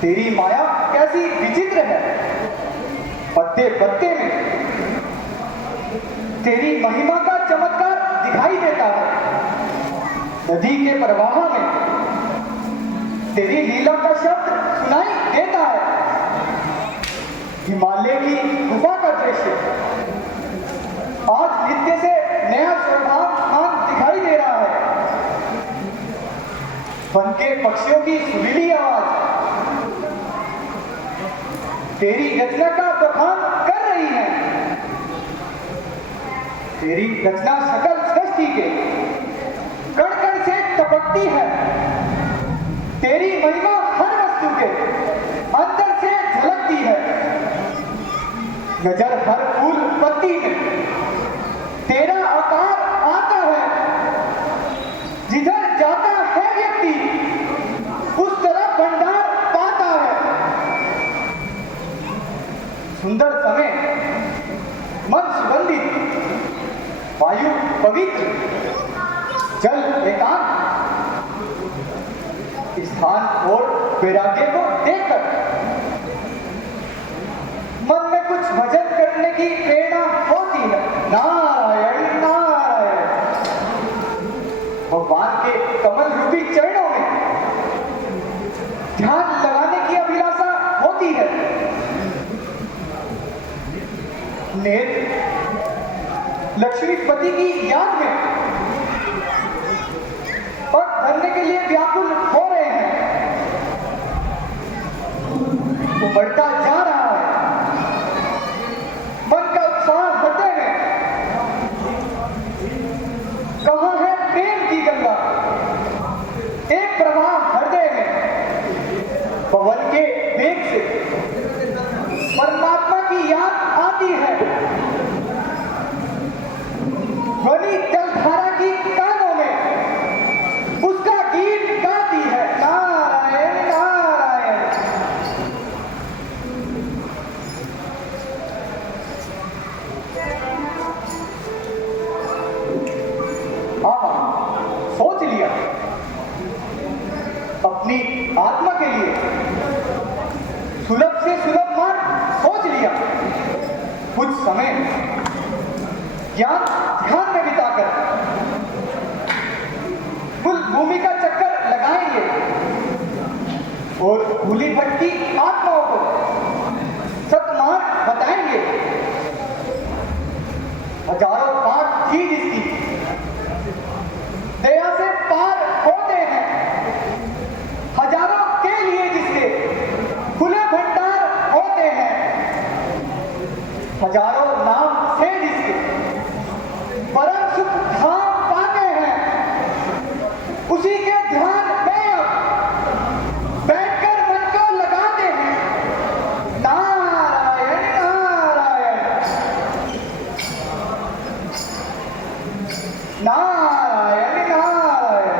तेरी माया कैसी विचित्र है, पत्ते पत्ते में तेरी महिमा का चमत्कार दिखाई देता है। नदी के प्रवाह में तेरी लीला का शब्द सुनाई देता है। हिमालय की गुफा का दृश्य आज नित्य से नया शोभामान दिखाई दे रहा है। वन के पक्षियों की सुरीली आवाज तेरी रचना का बखान कर रही है। तेरी रचना सकल सृष्टि के कण कण से टपकती है। तेरी महिमा हर वस्तु के अंदर से झलकती है। नजर हर फूल पत्ती में तेरा आकार आता है। जिधर जाता है व्यक्ति उस तरफ भंडार पाता है। सुंदर समय, मन सुगंधित, वायु पवित्र, जल एकांत, स्थान और वैराग्य को देखकर मन में कुछ भजन करने की प्रेरणा होती है। नारायण नारायण। भगवान के कमल रूपी चरणों में ध्यान लगाने की अभिलाषा होती है। नेत्र लक्ष्मीपति की याद में पग धरने के लिए व्याकुल हो रहे हैं। वो बढ़ता जा रहा है। मन का उत्साह हृदय में। कहां है प्रेम की गंगा? एक प्रवाह हृदय में। पवन के वेग से परमात्मा की याद आती है। ध्वनि जलधारा की कानों में उसका गीत गाती है। नारायण नारायण। सोच लिया अपनी आत्मा के लिए सुलभ से सुलभ मार्ग सोच लिया। कुछ समय ज्ञान ध्यान में बिताकर कुल भूमि का चक्कर लगाएंगे और भूली भटकी आत्माओं को सतमार्ग बताएंगे। हजारों पाठ थी जिसकी दया से पार होते हैं। हजारों के लिए जिसके खुले भंडार होते हैं। हजारों नाम से जिसके परम सुख धाम पाते हैं। उसी के ध्यान में बैठकर मन को लगाते हैं। नारायण नारायण नारायण नारायण।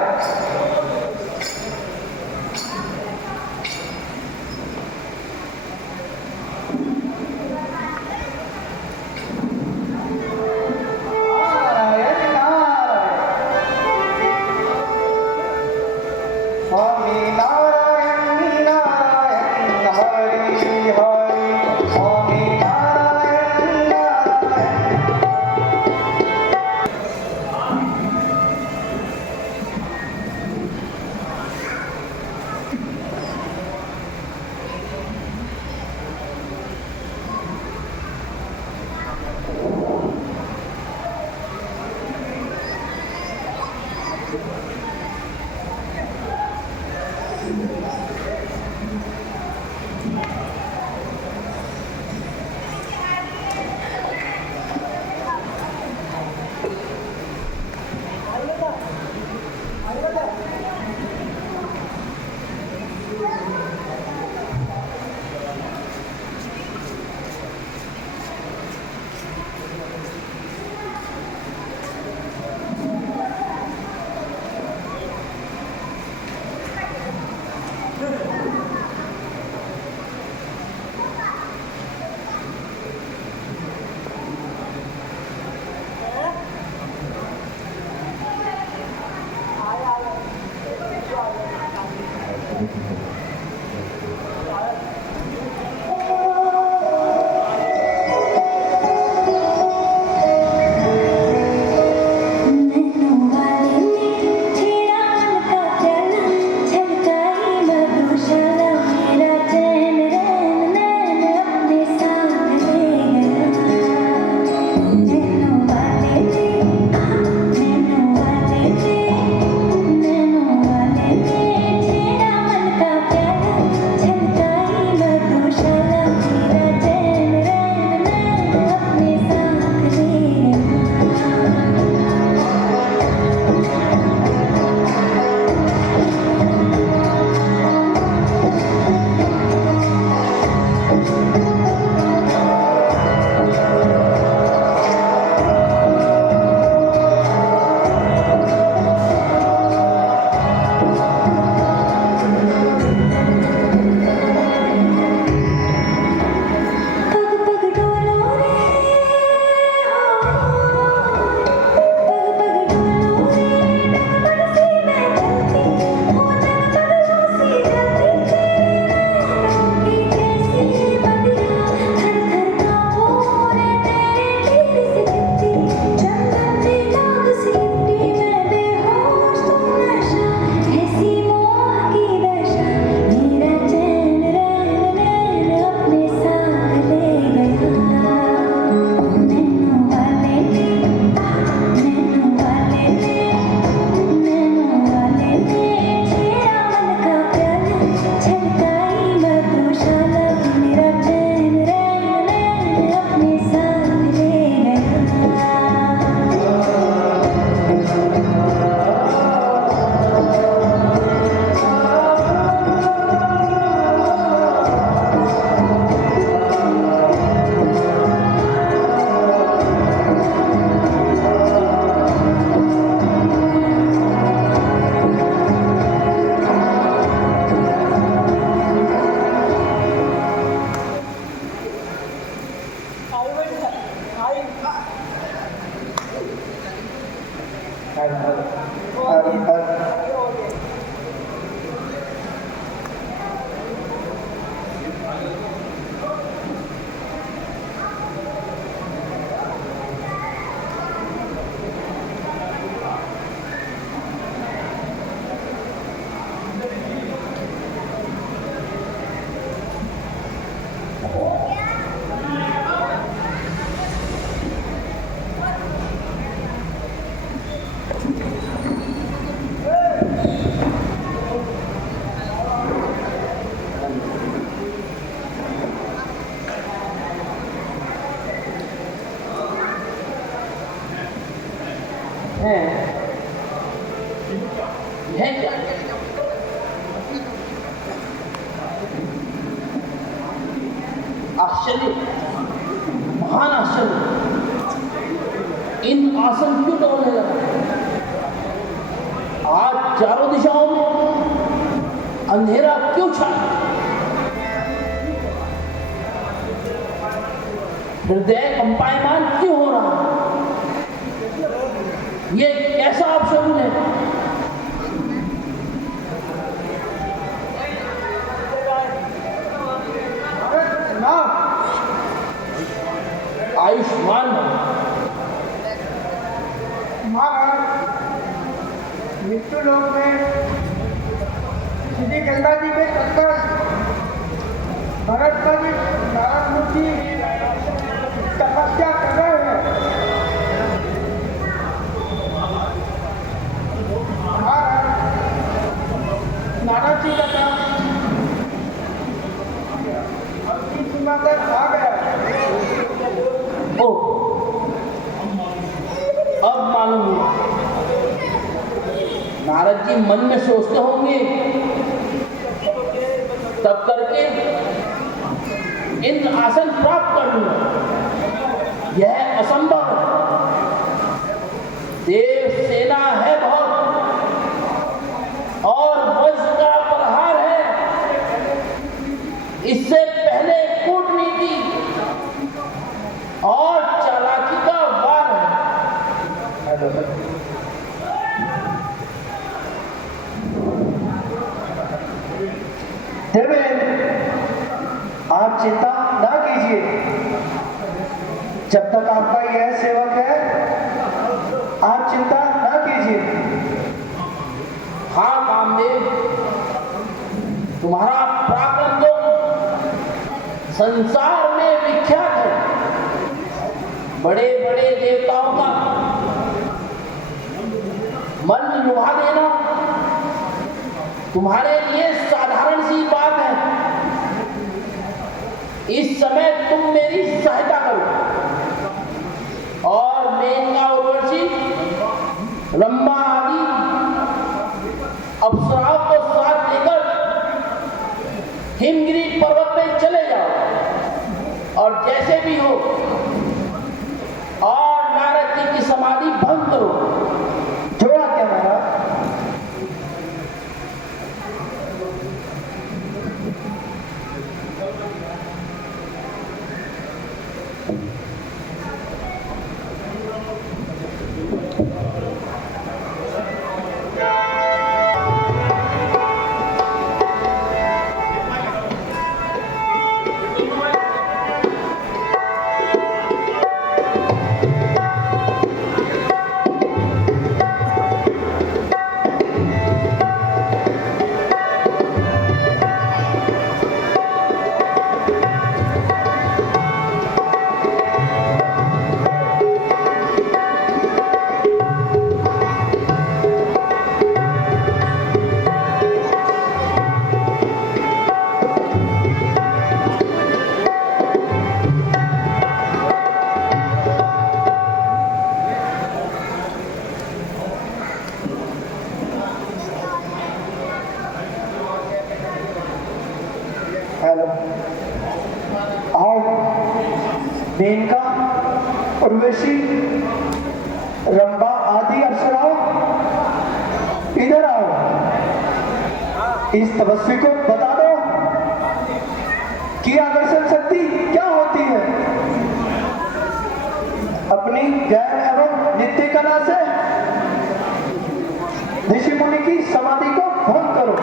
हैं, यह क्या? आश्चर्य, महान आश्चर्य। इन आसन क्यों डोलने लगा? आज चारों दिशाओं में अंधेरा क्यों छाया? हृदय कंपायमान क्यों हो रहा है? ये कैसा अपशगुन है? आयुष्मान महाराज, मृत्यु लोक में श्री गंगा जी में चलकर भरत जी नारायण मूर्ति तपस्या कर रहे हैं। नारायण जी का काम अपनी सीमा तक आ गया। ओ, अब मालूम हुआ। नारद जी मन में सोचते होंगे तब करके इंद्र आसन प्राप्त कर लूंगा, यह असंभव है। देव सेना है बहुत और वज्र का प्रहार है, इससे पहले कूटनीति और चालाकी का वार है। देवेंद्र, आप चिंता ना कीजिए। जब तक आपका यह सेवक है, आप चिंता ना कीजिए। हाँ कामदेव, तुम्हारा पराक्रम तो संसार में विख्यात है। बड़े बड़े देवताओं का मन लुभा देना तुम्हारे लिए साधारण सी बात है। इस समय तुम मेरी सहायता करो और मेनका उर्वशी, रंभा आदि अप्सराओं को साथ लेकर हिमगिरी पर्वत पे चले जाओ और जैसे भी हो और नारद जी की समाधि भंग करो। जोड़ा क्या महाराज? हेलो, आओ। मेनका, उर्वशी, रंभा आदि अप्सराओं, इधर आओ। इस तपस्वी को बता दो कि आकर्षण शक्ति क्या होती है। अपनी ज्ञान एवं नित्य कला से ऋषि मुनि की समाधि को भंग करो।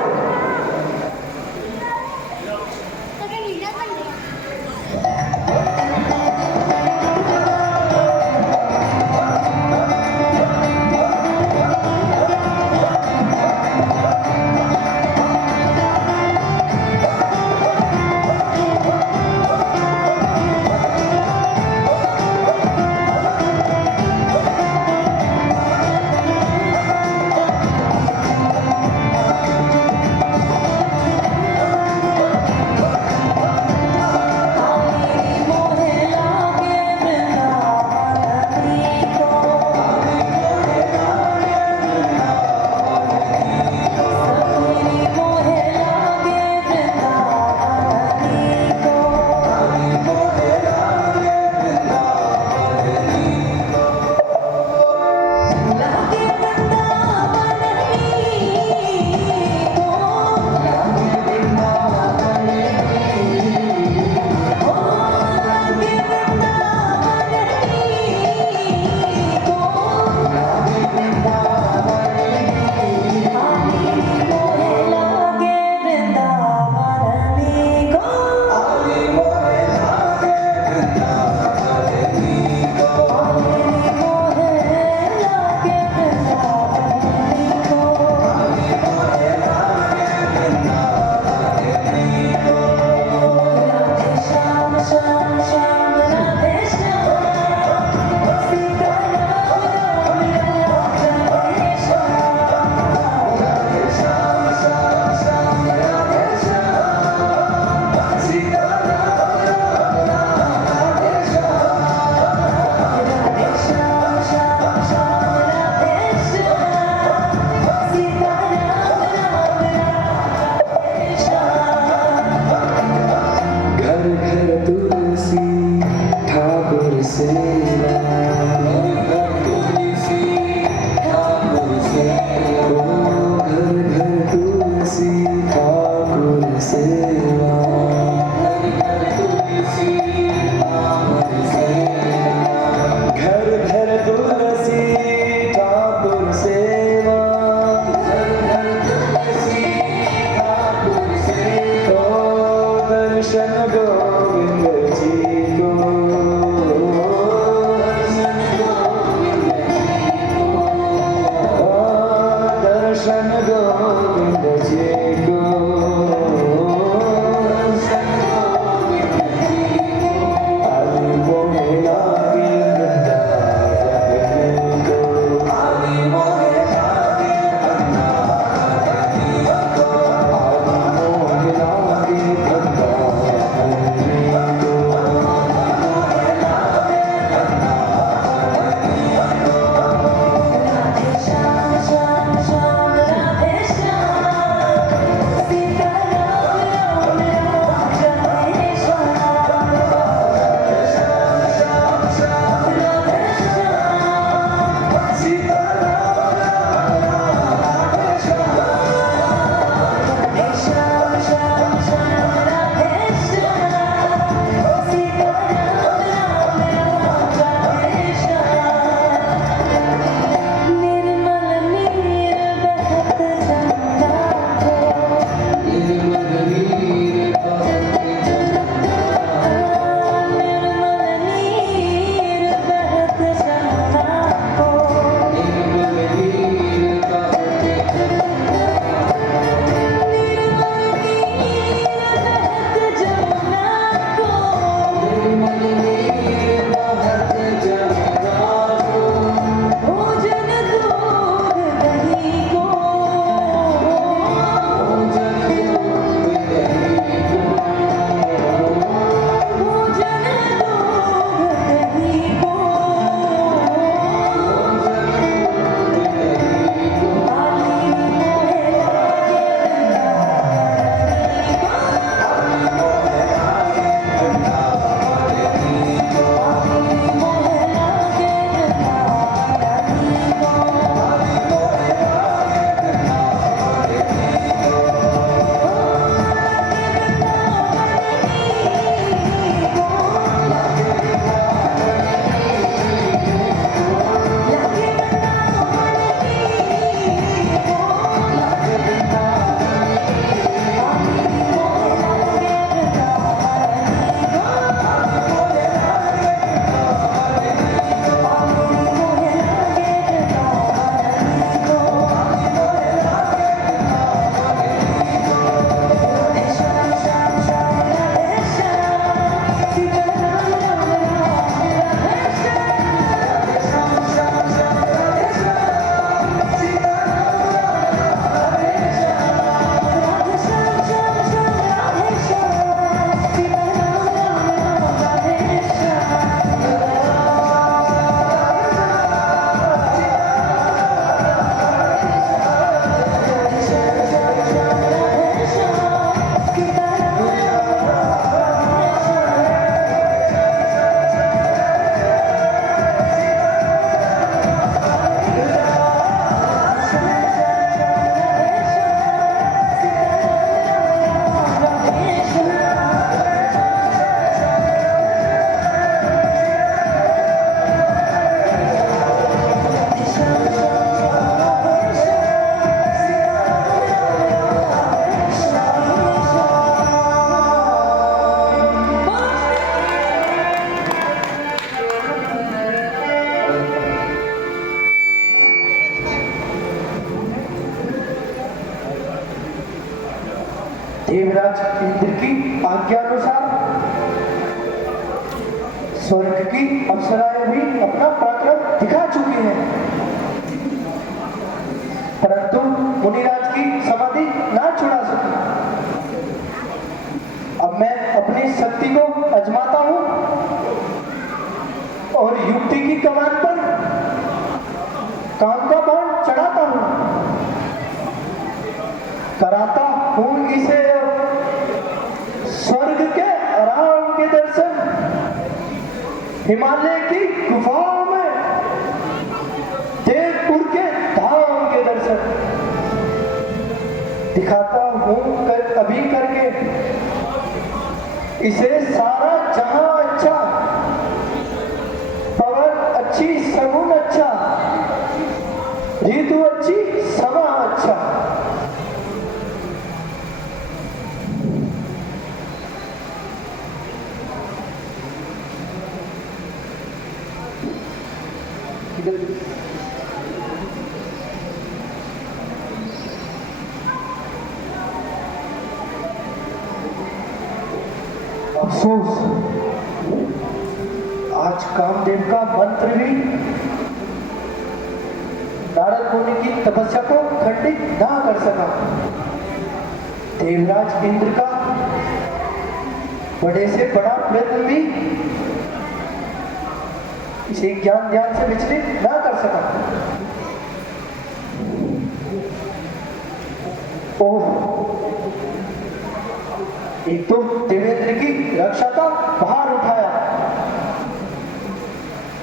देवराज इंद्र की आज्ञानुसार स्वर्ग की अप्सराएं भी अपना पराक्रम दिखा चुकी हैं, परंतु मुनिराज की समाधि ना छुड़ा सकी। अब मैं अपनी शक्ति को आजमाता हूं और युक्ति की कमान पर काम का बाण चढ़ाता हूं, कराता हूं इसे स्वर्ग के आराम के दर्शन, हिमालय की गुफाओं में देवपुर के धाम के दर्शन दिखाता हूं अभी करके इसे सारा जहां अच्छा, पवन अच्छी सगुन अच्छा, ऋतु अच्छी समा अच्छा। अफसोस, आज कामदेव का मंत्र भी नारद मुनि की तपस्या को खंडित ना कर सका। देवराज इंद्र का बड़े से बड़ा प्रयत्न भी इसे ज्ञान ध्यान से विचलित ना कर सका। ओह, एक तो देवेंद्र की रक्षा का भार उठाया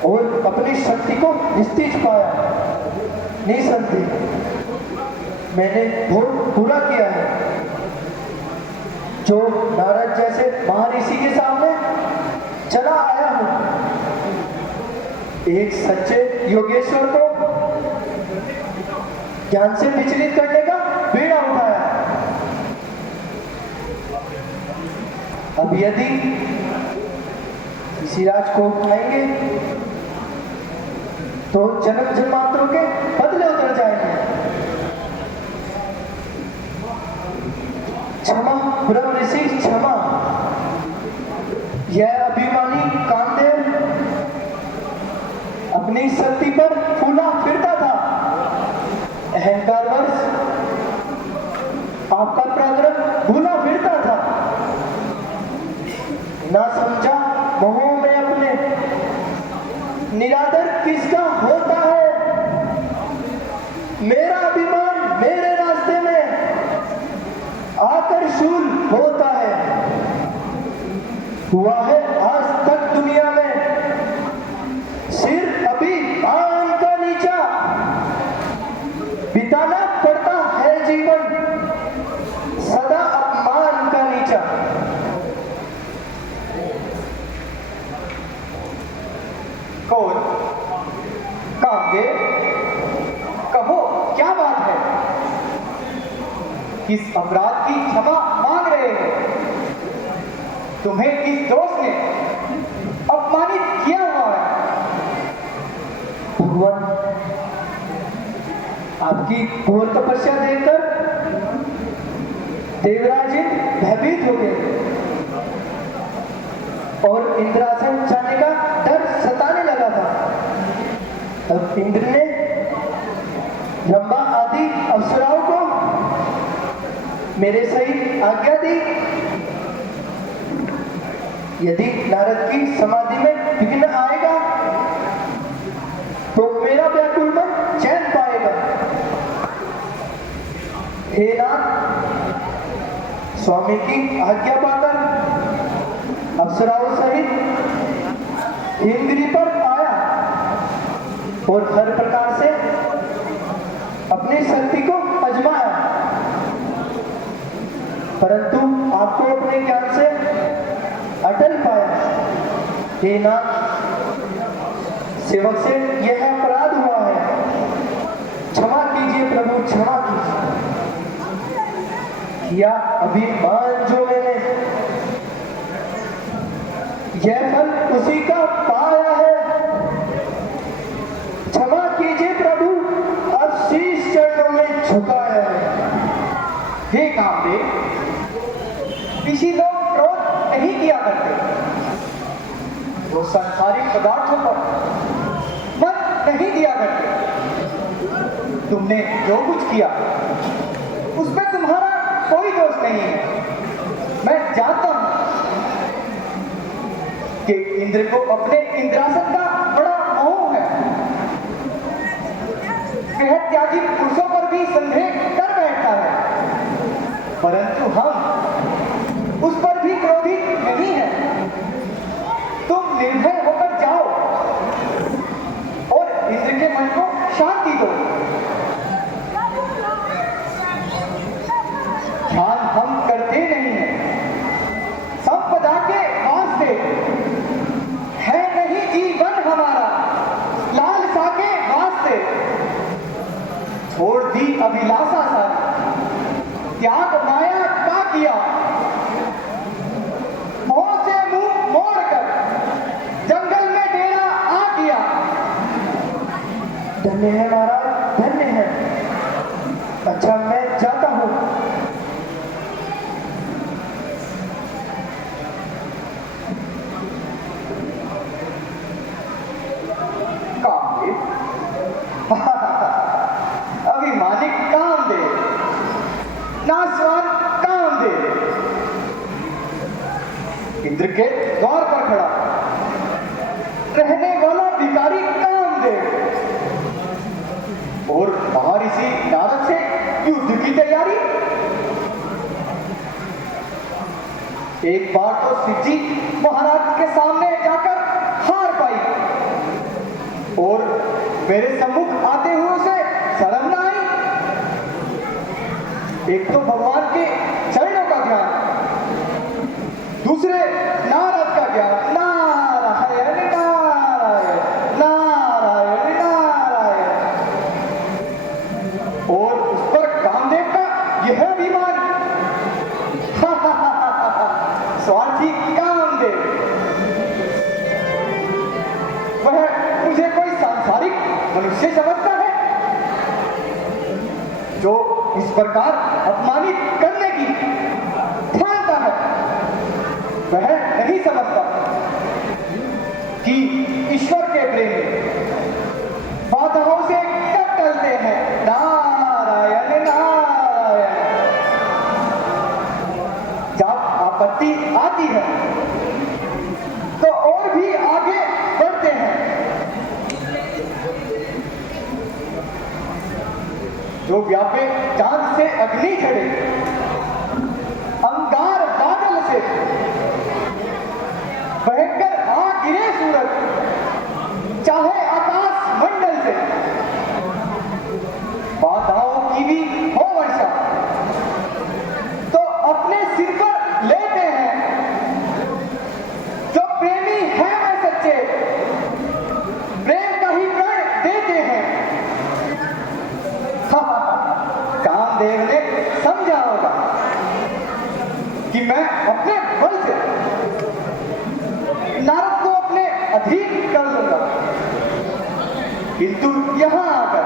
और अपनी शक्ति को निस्तेज पाया। निसंदेह मैंने बहुत बुरा किया है जो नारद जैसे महर्षि के सामने चला आया हूं। एक सच्चे योगेश्वर को ज्ञान से विचलित करने का बीड़ा उठाया। अब यदि ऋषिराज को उठाएंगे तो जन्म जन्मांतरों के बदले उतर जाएंगे। क्षमा ब्रह्म ऋषि क्षमा। यह अभिमानी कामदेव अपनी शक्ति पर फूला फिरता था। अहंकारवश आपका पराक्रम भूला फिरता था। ना समझा मोह में अपने निरादर किसका होता है। मेरा अभिमान मेरे रास्ते में आकर शूल होता है। हुआ है आज तक दुनिया में सिर अभी आन का नीचा। बिताना पड़ता है जीवन सदा अपमान का नीचा। कौन? कामदेव, कहो क्या बात है? किस अपराध की क्षमा मांग रहे हो? तुम्हें किस दोस्त ने अपमानित किया हुआ है? भगवान, आपकी घोर तपस्या देखकर देवराज भयभीत हो गए और इंद्रासन जाने का डर सताने लगा था। तब इंद्र ने रंभा आदि अप्सराओं को मेरे सहित आज्ञा दी। यदि नारद की समाधि में विघ्न आएगा तो मेरा व्याकुल मन चैन पाएगा। हे नाथ, स्वामी की आज्ञा पाकर अप्सराओं सहित हिमगिरी पर आया और हर प्रकार से अपनी शक्ति को आजमाया, परंतु आपको अपने ज्ञान से अटल पाया। हे नाथ, सेवक से यह अपराध हुआ है, क्षमा कीजिए प्रभु, क्षमा कीजिए। किया अभिमान जो मैंने, यह फल उसी का पाया है। क्षमा कीजिए प्रभु, अब शीश चरणों में झुकाया है। हे कामदेव, किसी लोग क्रोध नहीं किया करते, वो सांसारिक पदार्थों पर मन नहीं दिया करते। तुमने जो कुछ किया उसमें तुम्हारा कोई दोष नहीं है। मैं जानता हूं कि इंद्र को अपने इंद्रासन का बड़ा मोह है। वह त्यागी पुरुषों पर भी संदेह कर बैठता है, परंतु हम उस पर भी क्रोधित नहीं है। तुम निर्भय होकर जाओ और इंद्र के मन को शांति दो। ध्यान हम करते नहीं हैं। संपदा के इंद्र के द्वार पर खड़ा रहने वाला भिखारी कामदेव और महर्षि नारद से युद्ध की तैयारी। एक बार तो शिव जी महाराज के सामने जाकर हार पाई और मेरे सम्मुख आते हुए उसे शर्म न आई। एक तो भगवान के चरणों का ध्यान, दूसरे नारद का ज्ञान, नारायण नारायण नारायण नारायण, और उस पर कामदेव का यह अभिमान, स्वार्थी कामदेव, वह मुझे कोई सांसारिक मनुष्य समझता है जो इस प्रकार अपमानित करने की ठानता है। वह नहीं समझता कि ईश्वर के प्रेमी बाधाओं से कब टलते हैं। नारायण नारायण, जब आपत्ति आती है तो और भी आगे बढ़ते हैं। जो व्यापे चांद से अग्नि झड़े, अंगार बादल से बहकर आ गिरे सूरज, चाहे आकाश मंडल से बाधाओं की भी हो वर्षा, तो अपने सिर पर लेते हैं। जो प्रेमी है वे सच्चे, प्रेम का ही प्रण देते हैं। कामदेव ने समझा होगा कि मैं अपने बल से नारद को अपने अधीन कर लूंगा, किंतु यहां आकर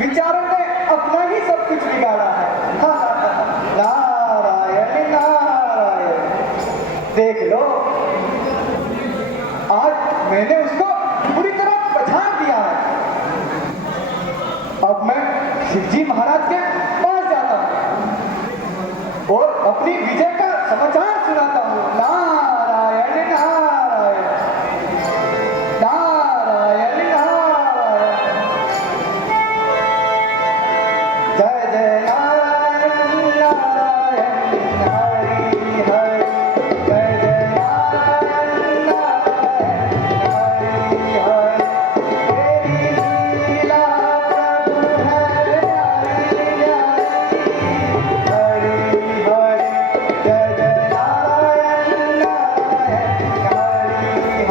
विचारों ने अपना ही सब कुछ बिगाड़ा है। नारायण नारायण, देख लो आज मैंने उसको पूरी तरह पछाड़ दिया है। अब मैं शिवजी महाराज के पास जाता हूं और अपनी विजय का समाचार सुनाता हूं। नारायण नारायण नारायण नारायण, जय जय नारायण नारायण हरि हरि, जय जय नारायण नारायण हरि हरि, तेरी लीला प्रभु है न्यारी न्यारी, हरि हरि, जय जय नारायण नारायण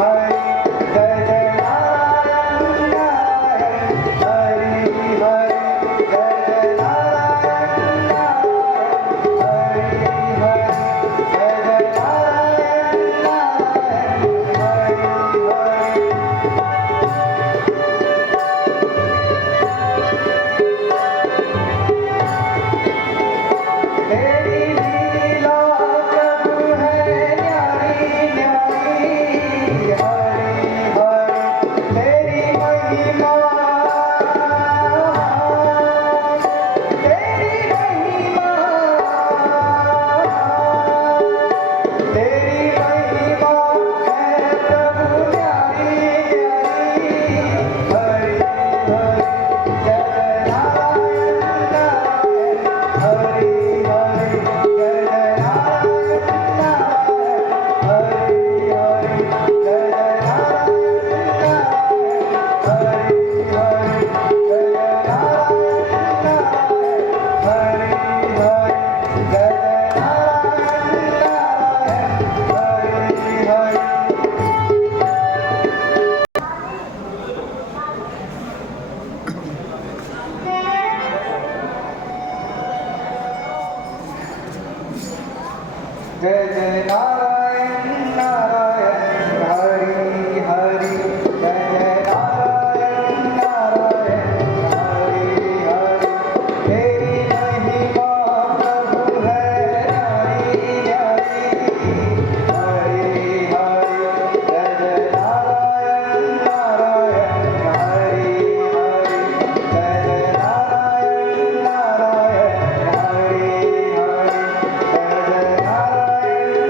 हरि हरि, जय जय नारायण नारायण हरि हरि, जय जय नारायण नारायण हरि हरि, जय जय नारायण नारायण हरि हरि। तेरी लीला प्रभु है न्यारी न्यारी, हरि हरि, तेरी महिमा, तेरी महिमा, तेरी महिमा है प्रभु न्यारी न्यारी, हरि हरि, जय जय नारायण नारायण हरि हरि, जय जय नारायण नारायण हरि हरि, जय जय नारायण नारायण हरि हरि, जय जय नारायण नारायण हरि हरि, जय जय नारायण नारायण हरि हरि। जय जय नारायण नारायण हरि हरि, जय जय नारायण नारायण हरि हरि, तेरी महिमा प्रभु है न्यारी न्यारी, हरि हरि, जय जय नारायण नारायण हरि हरि, जय जय नारायण नारायण हरि हरि, जय जय नारायण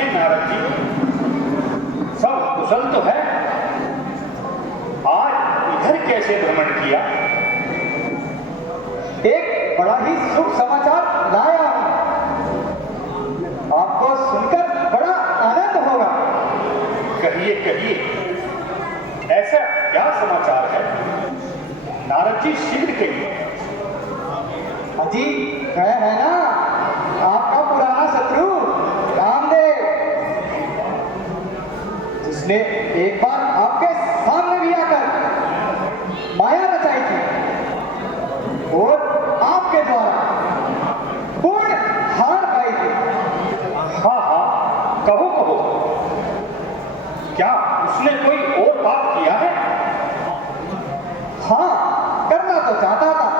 कहिए नारद जी, सब कुशल तो है। आज इधर कैसे भ्रमण किया? एक बड़ा ही शुभ समाचार लाया हूं, आपको सुनकर बड़ा आनंद होगा। कहिए कहिए, ऐसा क्या समाचार है? नारद जी शीघ्र कहिए। अजी वह है ना आपका पुराना शत्रु कामदेव, जिसने एक बार आपके सामने भी आकर माया रचाई थी और आपके द्वारा पूर्ण हार पाई थी। हाँ हाँ, कहो कहो, क्या उसने कोई और बात किया है? हाँ, करना तो चाहता था,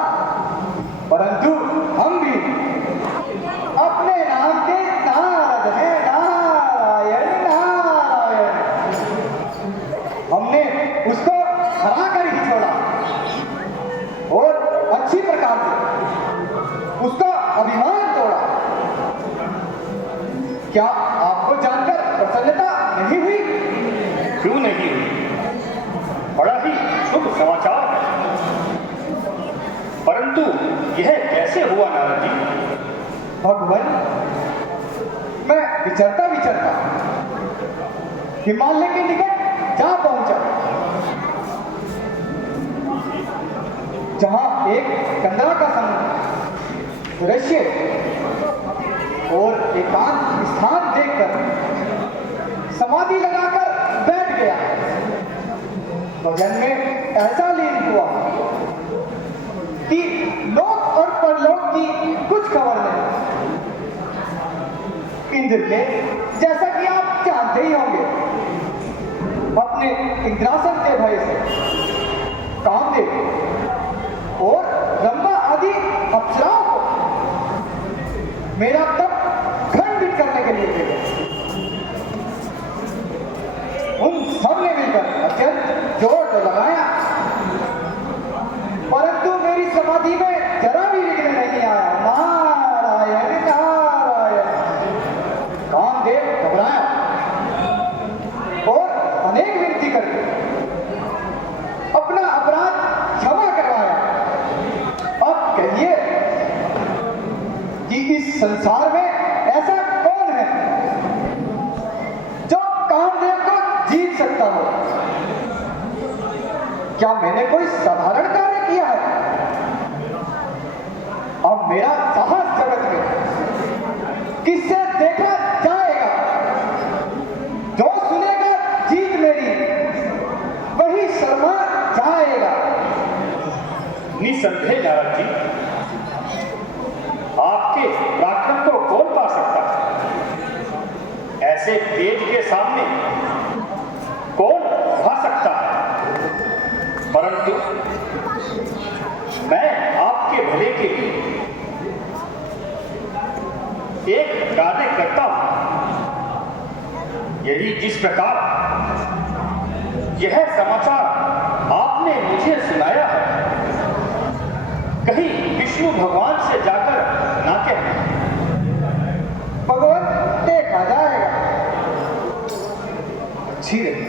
परंतु हम भी अपने नाम के नारद हैं। नारायण नारायण, हमने उसको हरा कर ही छोड़ा और अच्छी प्रकार से उसका अभिमान तोड़ा। क्या आपको जानकर प्रसन्नता नहीं हुई? क्यों नहीं हुई? बड़ा ही शुभ समाचार है। परंतु यह कैसे हुआ नारद जी? भगवान, मैं विचरता विचरता हिमालय के निकट जा पहुंचा, जहां एक कंदरा का संग दृश्य और एकांत स्थान देखकर समाधि लगाकर बैठ गया। भजन में ऐसा लीन हुआ कि लोक और परलोक की कुछ खबर नहीं। इंद्र ने, जैसा कि आप जानते ही होंगे, अपने इंद्रासन के भय से कामदेव और रंभा आदि अप्सराओं को मेरा तप खंडित करने के लिए भेजा। उन सब ने मिलकर अत्यंत जोर तो लगाया, परंतु मेरी समाधि में जरा भी विघ्न नहीं आया। नारायण नारायण। कामदेव घबराया और अनेक विनती करके अपना अपराध क्षमा करवाया। अब कहिए कि इस संसार में ऐसा कौन है जो कामदेव को जीत सकता हो? क्या मैंने कोई साधारण कार्य किया है? अब मेरा साहस जगत में किससे देखा जाएगा? जो सुनेगा जीत मेरी, वही शर्मा जाएगा। निसंदेह नारद जी, आपके पराक्रम को कौन पा सकता है? ऐसे तेज के सामने कौन उठा सकता है? परंतु मैं आपके भले के लिए एक कार्य करता हूं। यदि जिस प्रकार यह समाचार आपने मुझे सुनाया है, कहीं विष्णु भगवान से जाकर ना कहना। भगवान देखा जाएगा। अच्छी रही,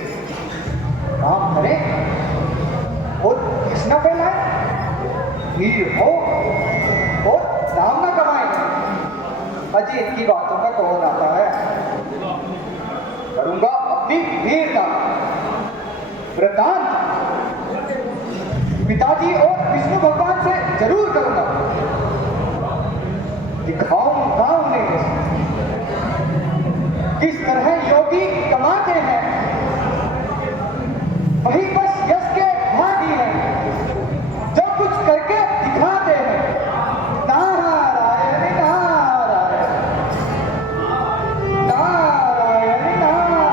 काम करें और कृष्णा फैलाए, वीर हो और नाम न कमाए। अजी इनकी बातों का कौन आता है? करूंगा अपनी वीरता वृतांत पिताजी और विष्णु भगवान से जरूर करूंगा। दिखाऊंगा उन्हें किस तरह योगी कमाते हैं। वही बस यश के भागी हैं जो कुछ करके दिखाते हैं। नारायण नारायण नारायण नारायण,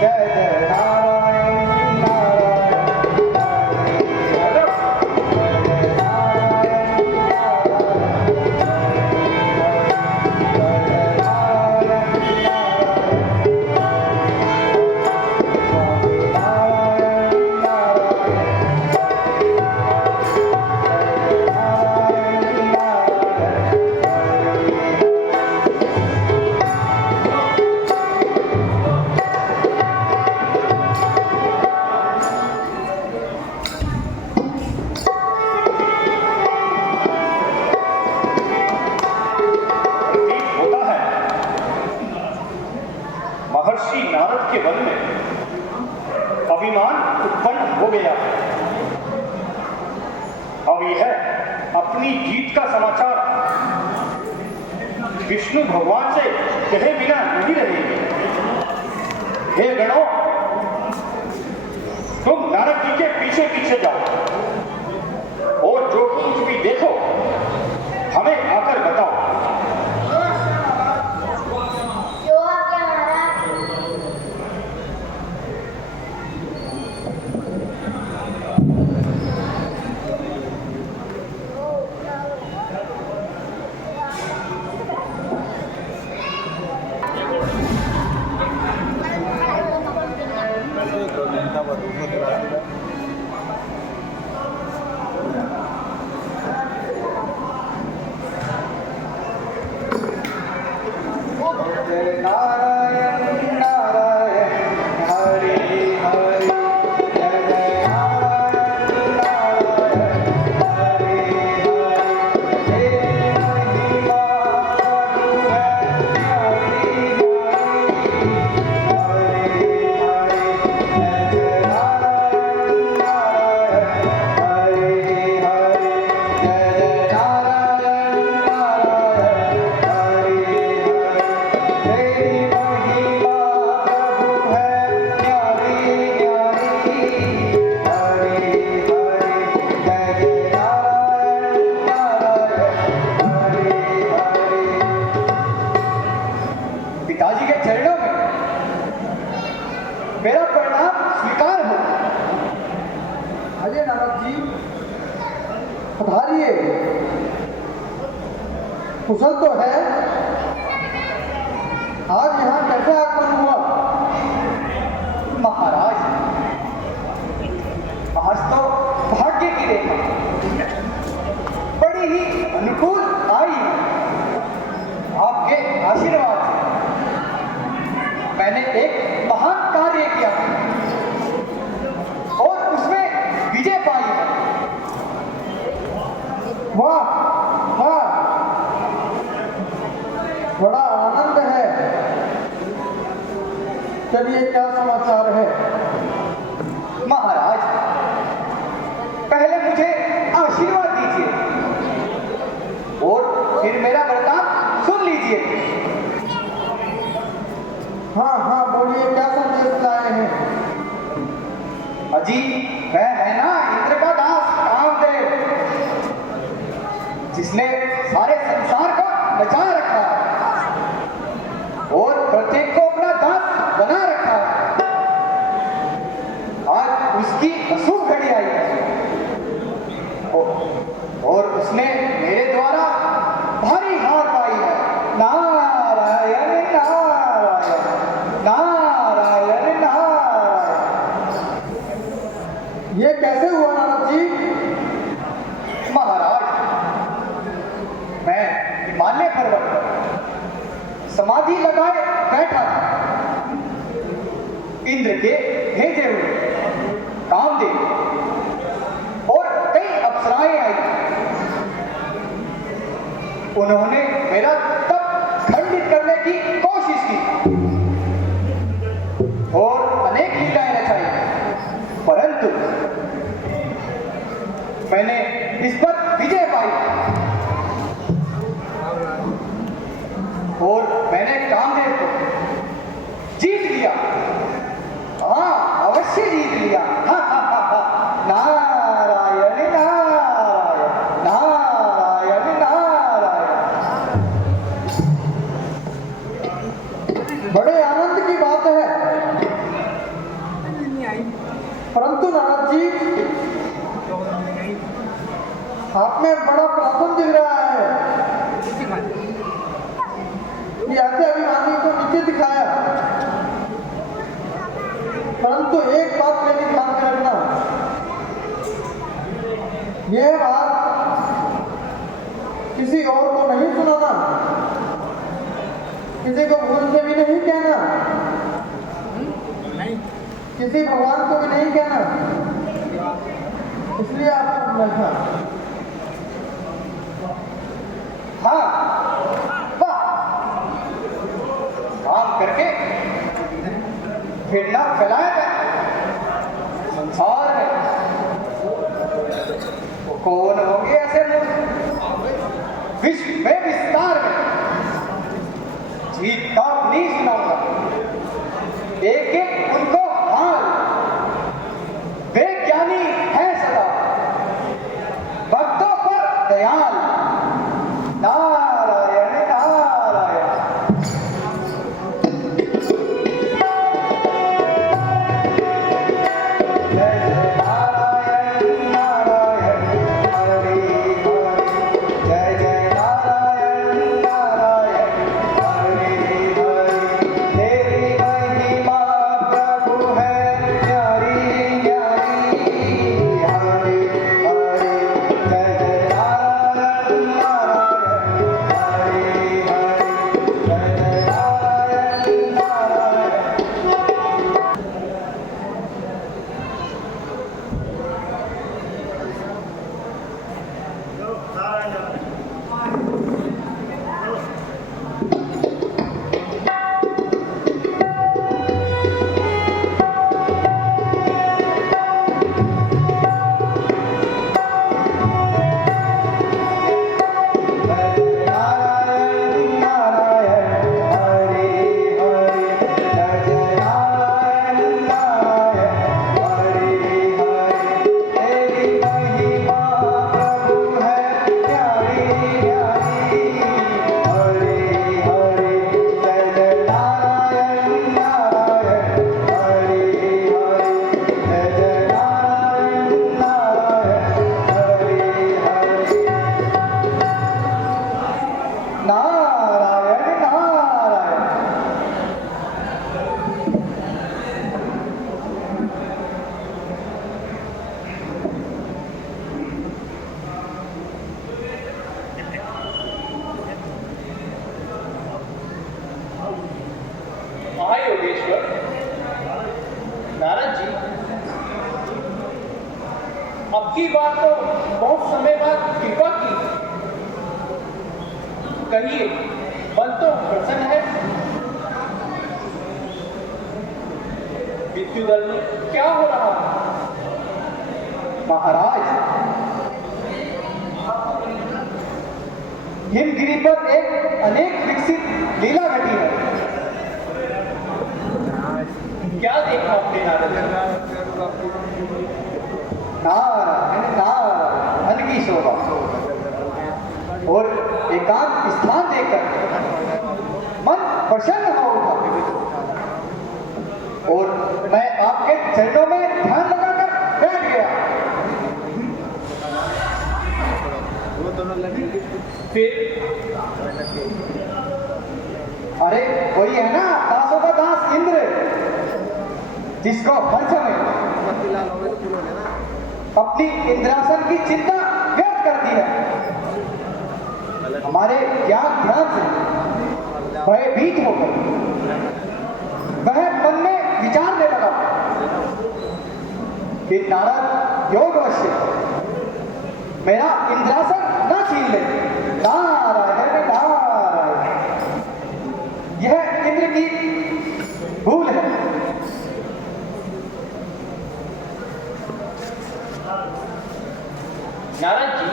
जय जय नारायण नारायण नारायण नारायण। गया। अब यह अपनी जीत का समाचार विष्णु भगवान से कहे बिना नहीं रहेगी। हे गणों, तुम नारद जी के पीछे पीछे जाओ और जो कुछ भी देखो हमें आकर बताओ। जो आज्ञा महाराज। जय नारायण नारायण हरे हरे, जय जय नारायण नारायण हरे हरे। हे महिमा प्रभु है हरि हरि, हरे हरे, जय जय नारायण नारायण हरे हरे, जय जय नारायण नारायण हरे हरे। तेरी महिमा प्रभु है न्यारी न्यारी, हरे हरे, जय जय नारायण नारायण हरे हरे। पिताजी के चरणों में मेरा प्रणाम स्वीकार हो। अजय नारद जी पधारिए। कुशल तो है? आज यहाँ कैसे आगमन हुआ? महाराज, आज तो भाग्य की रेखा बड़ी ही अनुकूल आई है। आपके आशीर्वाद से मैंने एक महान कार्य किया और उसमें विजय पाई है। वाह वाह, बड़ा आनंद है। चलिए, क्या समाचार है? महाराज, पहले मुझे आशीर्वाद दीजिए और फिर मेरा वरदान सुन लीजिए। हाँ हाँ, बोलिए, क्या संदेश लाए हैं? अजी, वह है ना इंद्र का दास कामदेव, जिसने सारे संसार को बचा रखा है और प्रत्येक को अपना दास बना रखा है। आज उसकी अशुभ घड़ी आई है और उसने मेरे द्वारा भारी हार पाई है। नारायण नारायण नारायण नारायण। ये कैसे हुआ नारद जी? महाराज, मैं हिमालय पर्वत पर समाधि लगाए बैठा था। इंद्र के भेजे हुए कामदेव और कई अप्सराएं आई। उन्होंने मेरा तप खंडित करने की कोशिश की और अनेक लीलाएं रचाई, परंतु मैंने इस पर विजय पाई और मैंने कामदेव को जीत लिया। हाँ, अवश्य जीत लिया। हाँ हाँ हाँ हाँ। नारायण नारायण नारायण नारायण। बड़े आनंद की बात है। परंतु नारद जी, आप में बड़ा प्रसन्न दिख रहा है। ये ऐसे अभिमानी को नीचे दिखाया, परंतु एक बात मेरी ध्यान में रखना, ये बात किसी और को नहीं सुनाना, किसी को भूल से भी नहीं कहना, किसी भगवान को भी नहीं कहना। इसलिए आपको बैठा। हाँ, वाह, काम करके फिर ना फैलाया संसार में कौन होंगे ऐसे मूर्ख विश्व में विस्तार में जीत का नहीं सुनाऊंगा, एक एक उनको हाल। वे ज्ञानी है सदा भक्तों पर दयाल। नारायण नारायण। जय जय नारायण नारायण हरि हरि। जय जय नारायण नारायण हरि हरि। तेरी महिमा प्रभु है न्यारी न्यारी। हरि हरि। जय जय नारायण नारायण हरि हरि। जय जय नारायण नारायण। नारायण नारायण हरि हरि। जय जय नारायण नारायण हरि हरि। तेरी महिमा प्रभु है न्यारी न्यारी। हरि हरि। जय जय नारायण नारायण हरि हरि। जय जय नारायण नारायण हरि हरि। नारायण नारायण। महायोगेश्वर नारद जी, अब की बात तो बहुत समय बाद कृपा की, कहिए मन तो प्रसन्न है। विद्युदल में क्या हो रहा है? महाराज, हिमगिरी पर एक अनेक विकसित लीला घटी है। क्या देखा आपने नारद जी? नारायण नारायण। धन की शोभा और एकांत स्थान देकर मन प्रसन्न हो उठा और मैं आपके चरणों में ध्यान लगाकर बैठ गया। फिर अरे वही है ना दासों का दास इंद्र, जिसको हर समय अपनी इंद्रासन की चिंता व्यक्त करती है। हमारे ज्ञान ध्यान से भयभीत होकर वह मन में विचारने लगा कि नारद योगवश मेरा इंद्रासन न छीन ले। नारायण नारायण। यह इंद्र की भूल है। नारद जी,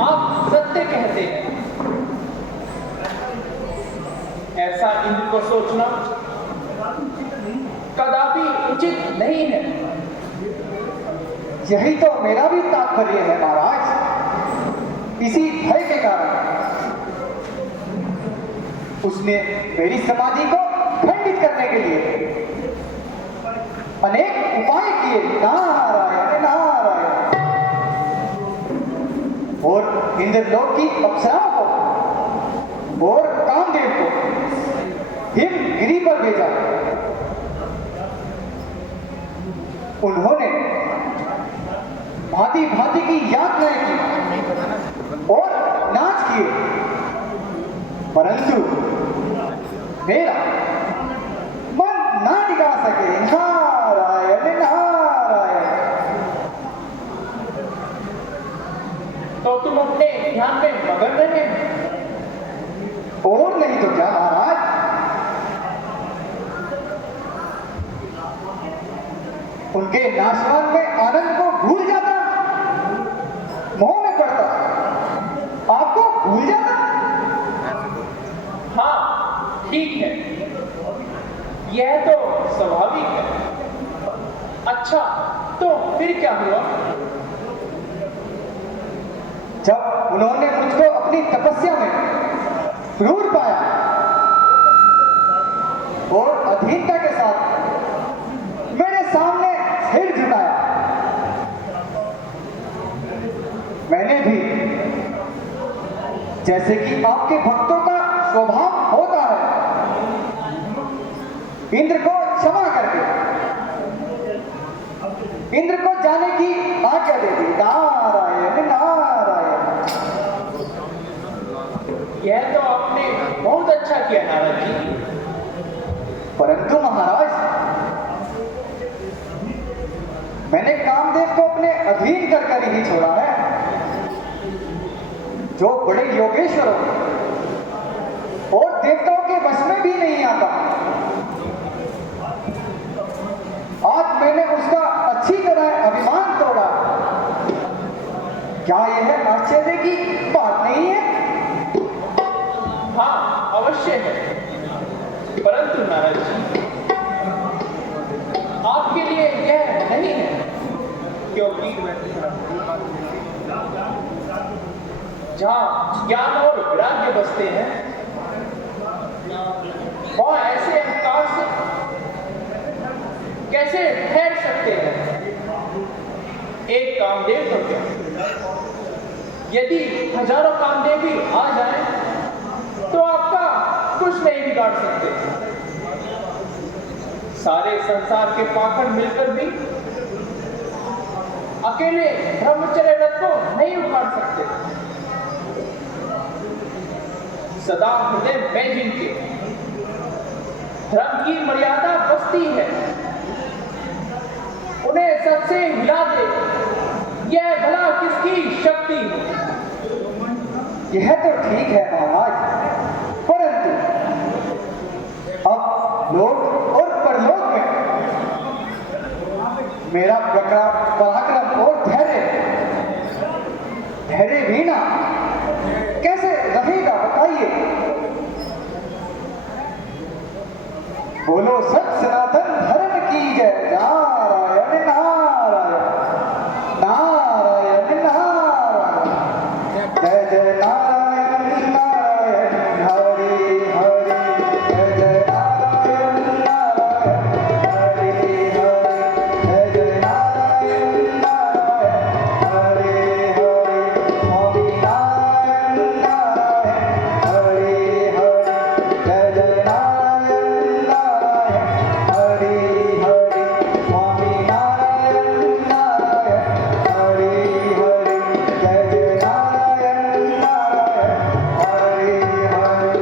आप सत्य कहते हैं। ऐसा इंद्र को सोचना कदापि उचित नहीं है। यही तो मेरा भी तात्पर्य है महाराज। इसी भय के कारण उसने मेरी समाधि को खंडित करने के लिए अनेक उपाय किए। नारायण नारायण। और इंद्रलोक की अप्सराओं को और कामदेव को हिमगिरी पर भेजा। उन्होंने भांति भांति की यातनाएं की और नाच किए, परंतु मेरा मन ना टिका सके। नारायण नारायण। तो तुम अपने ध्यान में मगन रहे। और नहीं तो क्या महाराज। उनके नाशवान में आनंद को भूल जाता ठीक है, यह तो स्वाभाविक है। अच्छा, तो फिर क्या हुआ? जब उन्होंने मुझको अपनी तपस्या में क्रूर पाया और अधीनता के साथ मेरे सामने सिर झुकाया, मैंने भी जैसे कि आपके भक्तों का स्वभाव होता है, इंद्र को क्षमा करके इंद्र को जाने की आज्ञा दे दी। नारायण नारायण। यह तो आपने बहुत अच्छा किया नारद जी। परंतु महाराज, मैंने कामदेव को अपने अधीन कर ही छोड़ा है, जो बड़े योगेश्वरों और देवताओं के वश में भी नहीं आता। आज मैंने उसका अच्छी तरह अभिमान तोड़ा। क्या यह आश्चर्य की बात नहीं है? हाँ, अवश्य है। परंतु नारद जी, आपके लिए यह नहीं है, क्योंकि जहां ज्ञान और वैराग्य बसते हैं, वहां ऐसे अहंकार से कैसे ठहर सकते हैं? एक कामदेव तो क्या, यदि हजारों कामदेव भी आ जाएं, तो आपका कुछ नहीं बिगाड़ सकते। सारे संसार के पाखंड मिलकर भी अकेले ब्रह्मचर्य व्रत को नहीं उखाड़ सकते। सदा हृदय में जिनके धर्म की मर्यादा बसती है, उन्हें सबसे हिला दे, यह भला किसकी शक्ति? यह तो ठीक है महाराज, परंतु अब लोक और परलोक में मेरा पराक्रम और धैर्य भी ना कैसे रहेगा बताइए? बोलो सत सनातन धर्म की जय। नारायण नारायण नारायण नारायण। जय जय नारायण नारायण हरि हरि। जय जय नारायण नारायण हरि हरि। जय जय नारायण नारायण हरि हरि। स्वामी नारायण नारायण हरि हरि। जय जय नारायण नारायण हरि हरि। स्वामी नारायण नारायण हरि हरि। जय जय नारायण नारायण हरि हरि।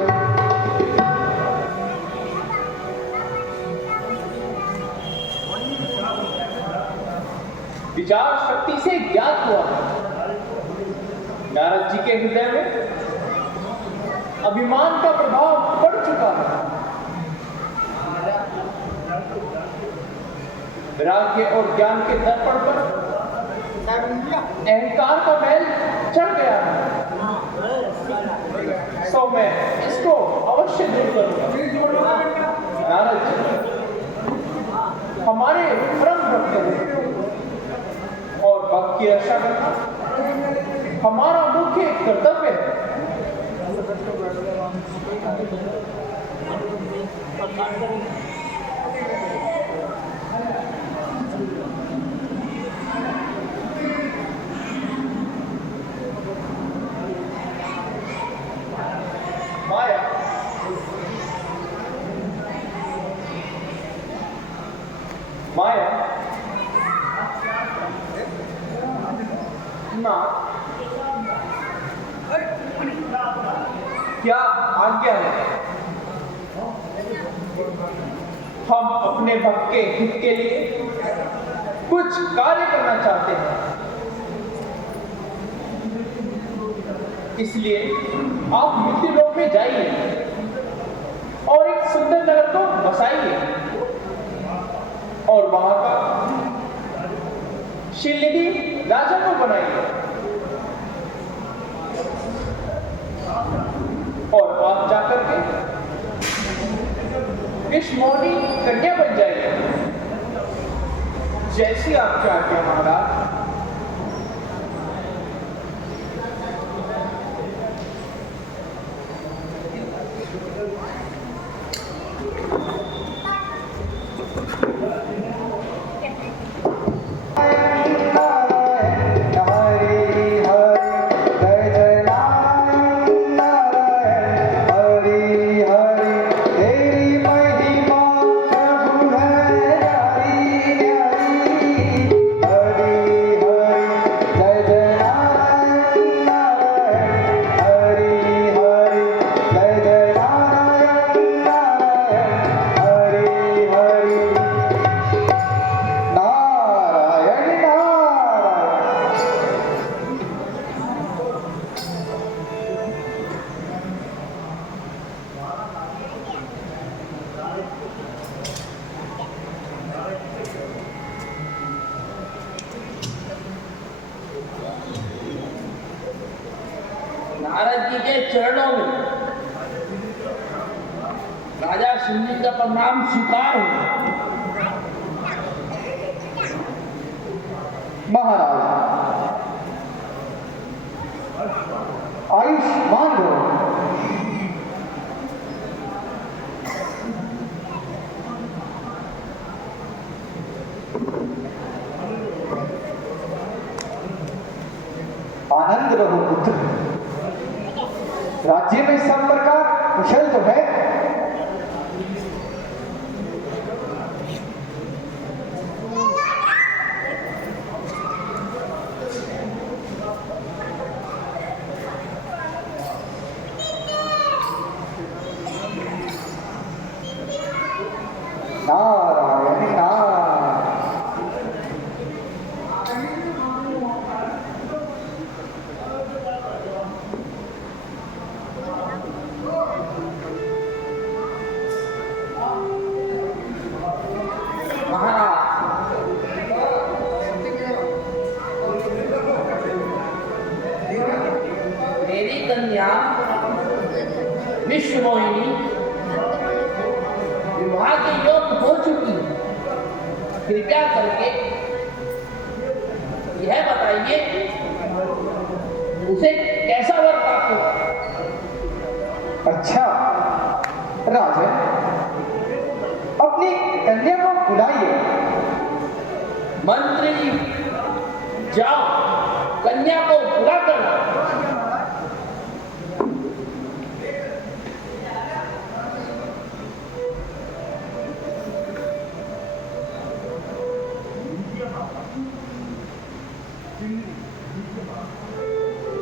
विचार शक्ति से ज्ञात हुआ नारद जी के हृदय में अभिमान का प्रभाव पड़ चुका है। वैराग्य और ज्ञान के दर्पण पर अहंकार का मैल चढ़ गया है, सो मैं इसको अवश्य दूर करूंगा। नारद जी हमारे परम भक्त हैं और भक्त की रक्षा करना हमारा मुख्य कर्तव्य है। माया माया ना क्या आज्ञा है? हम अपने भक्त के हित के लिए कुछ कार्य करना चाहते हैं, इसलिए आप मृत्यु लोक में जाइए और एक सुंदर नगर को बसाइए और वहां का शिवलिंगी राजा को बनाइए और आप जाकर के निष्मौनी कन्या बन जाएगी। जैसी आपकी आज्ञा महाराज। नारद जी के चरणों में राजा सिंह का प्रणाम स्वीकार हो। महाराज आयुष्मान हो। आनंद रहो पुत्र। राज्य में सब प्रकार कुशल तो है। नारायण मेरी कन्या विश्व मोहिनी विवाह के योग्य हो चुकी है। कृपया करके यह बताइए उसे कैसा वर प्राप्त होगा। अच्छा राजन, अपनी कन्या को बुलाइए। मंत्री जी जाओ कन्या को बुला कर लाओ।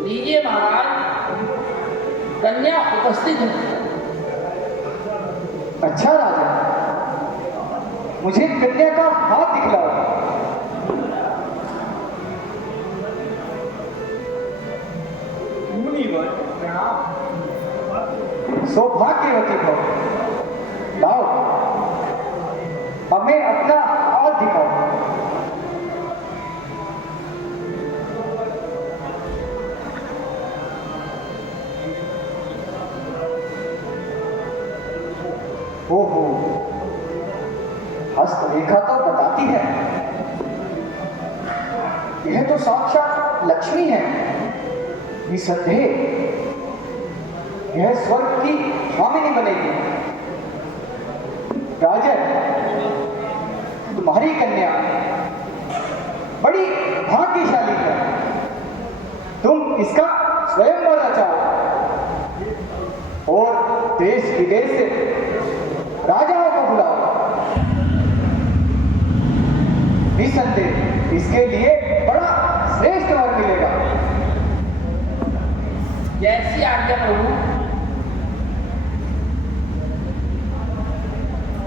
लीजिए महाराज कन्या उपस्थित है। अच्छा राजा, मुझे कन्या का हाथ दिखलाओ। मुनिवर प्रणाम। सौभाग्यवती हो। लाओ हमें अपना हाथ दिखाओ। ओहो, हस्तरेखा तो बताती है यह तो साक्षात लक्ष्मी है। निसंदेह यह स्वर्ग की स्वामिनी बनेगी। राजन, तुम्हारी कन्या बड़ी भाग्यशाली है। तुम इसका स्वयंवर रचाओ और देश विदेश से राजाओं को बुलाओ। निसंदेह इसके लिए बड़ा श्रेष्ठ वर मिलेगा। जैसी आज्ञा प्रभु।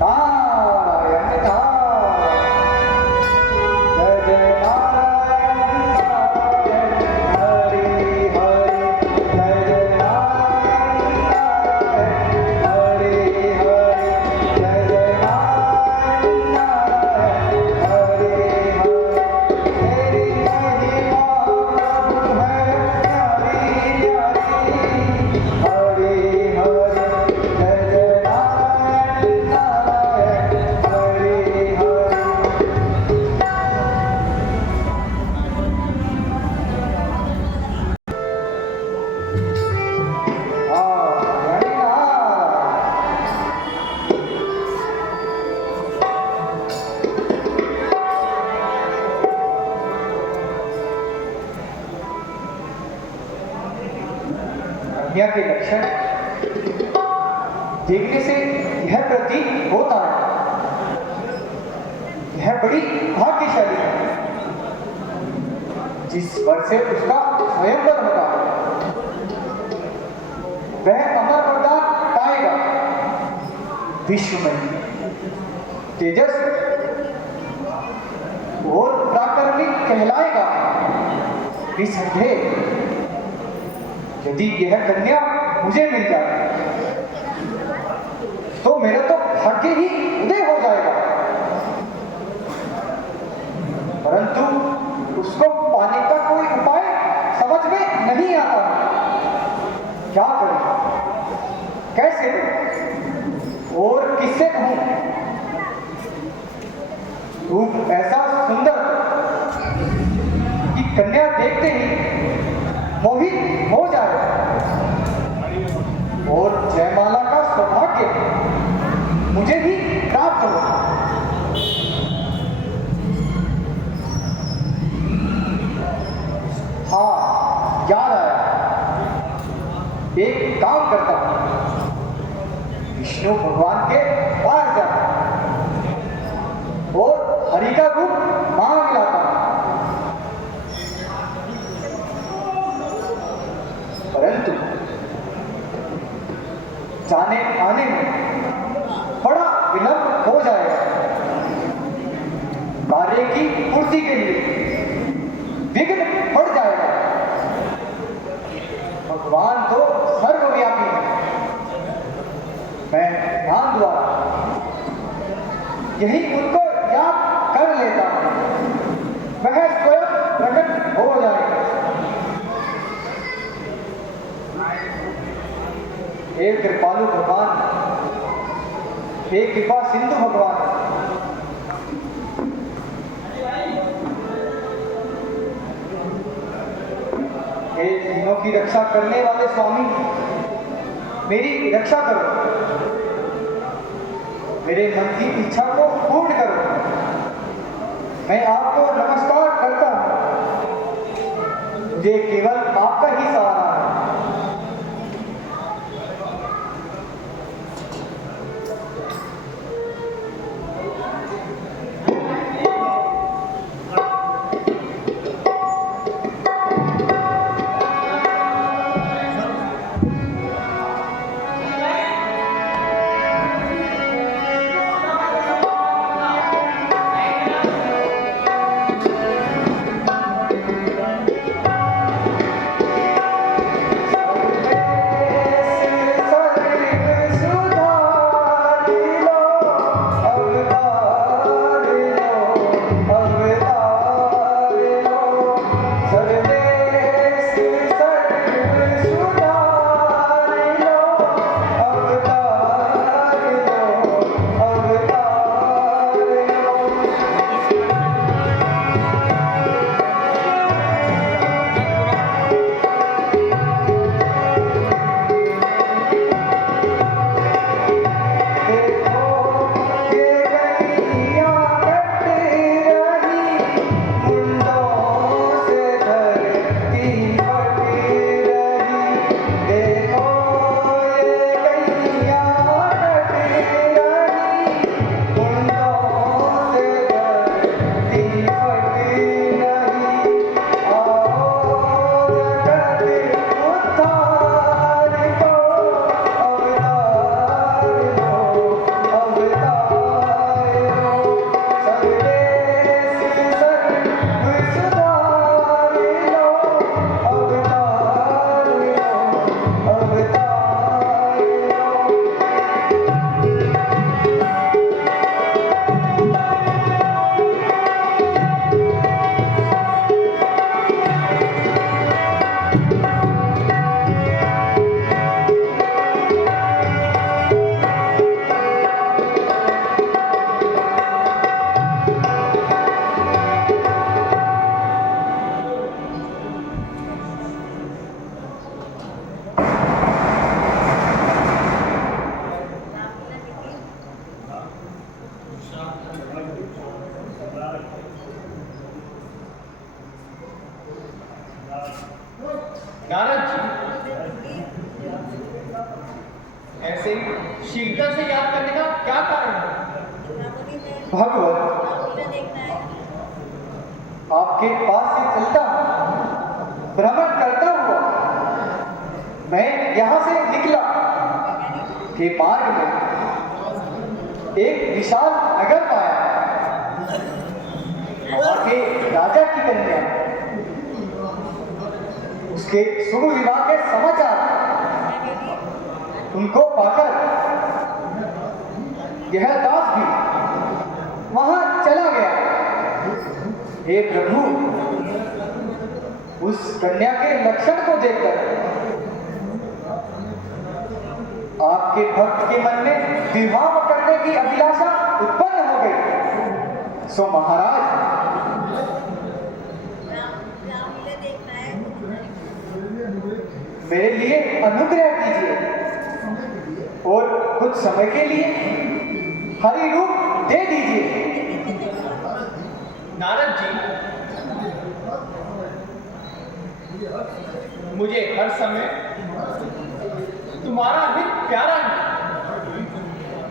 नारायण जय जय नारायण हरि हरि जय जय नारायण हरि हरि जय जय नारायण हरि हरि तेरी महिमा प्रभु है प्यारी प्यारी। क्षण देखने से यह प्रतीत होता है यह बड़ी भाग्यशाली है जिस वर से उसका स्वयंवर होगा वह अमर वरदान पाएगा विश्व में तेजस और प्राकर्मिक कहलाएगा निसंदेह यदि यह कन्या मुझे मिल जाए तो मेरा तो भाग्य ही उदय हो जाएगा परंतु उसको पाने का कोई उपाय समझ में नहीं आता क्या करूं कैसे और किससे कहूं रूप ऐसा सुंदर कि कन्या देखते ही मोहित हो जाए और जयमाला का सौभाग्य मुझे ही प्राप्त हो हाँ याद आया एक काम करता हूं विष्णु भगवान के पास जाता और हरि का रूप मांग लाता परंतु जाने आने में बड़ा विलंब हो जाएगा कार्य की पूर्ति के लिए विघ्न बढ़ जाएगा भगवान तो सर्वव्यापी है मैं ध्यान द्वारा यही उनको याद कर लेता हूं वह स्वयं प्रकट हो जाएगा हे कृपालु भगवान हे कृपा सिंधु भगवान हे तीनों की रक्षा करने वाले स्वामी मेरी रक्षा करो मेरे मन की इच्छा को पूर्ण करो मैं आपको नमस्कार करता हूं मुझे केवल आपका ही सहारा है ऐसे शीघ्रता से याद करने का क्या कारण है? भगवत, आपके पास से चलता भ्रमण करता हुआ मैं यहां से निकला के मार्ग में एक विशाल नगर पाया। वहां के राजा की कन्या, उसके शुभ विवाह के समाचार उनको पाकर यह दास भी वहां चला गया। हे प्रभु, उस कन्या के लक्षण को देखकर आपके भक्त के मन में विवाह करने की अभिलाषा उत्पन्न हो गई। सो महाराज, मेरे लिए अनुग्रह कीजिए और कुछ समय के लिए हरि रूप दे दीजिए। नारद जी, मुझे हर समय तुम्हारा हित प्यारा है।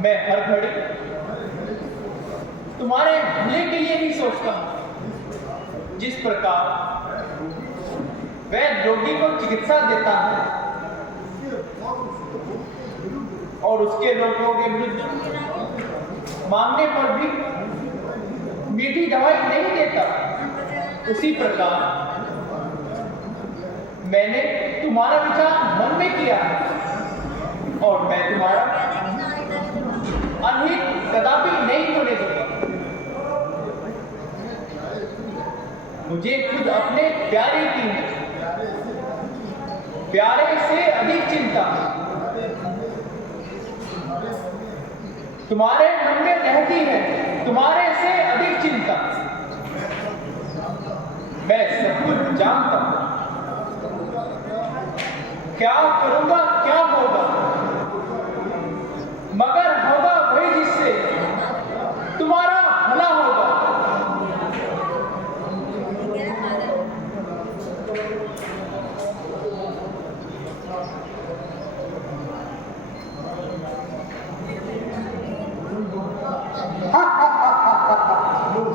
मैं हर घड़ी तुम्हारे भले के लिए ही सोचता हूं। जिस प्रकार वैद्य रोगी को चिकित्सा देता है और उसके रोगों के विरुद्ध मांगने पर भी मीठी दवाई नहीं देता, उसी प्रकार मैंने तुम्हारा विचार मन में किया और मैं तुम्हारा अनहित कदापि नहीं होने दूंगा। मुझे खुद अपने प्यारे की प्यारे से अधिक चिंता तुम्हारे मन में रहती है, तुम्हारे से अधिक चिंता। मैं सब कुछ जानता हूं, क्या करूंगा क्या होगा, मगर होगा वही जिससे तुम्हारा भला होगा।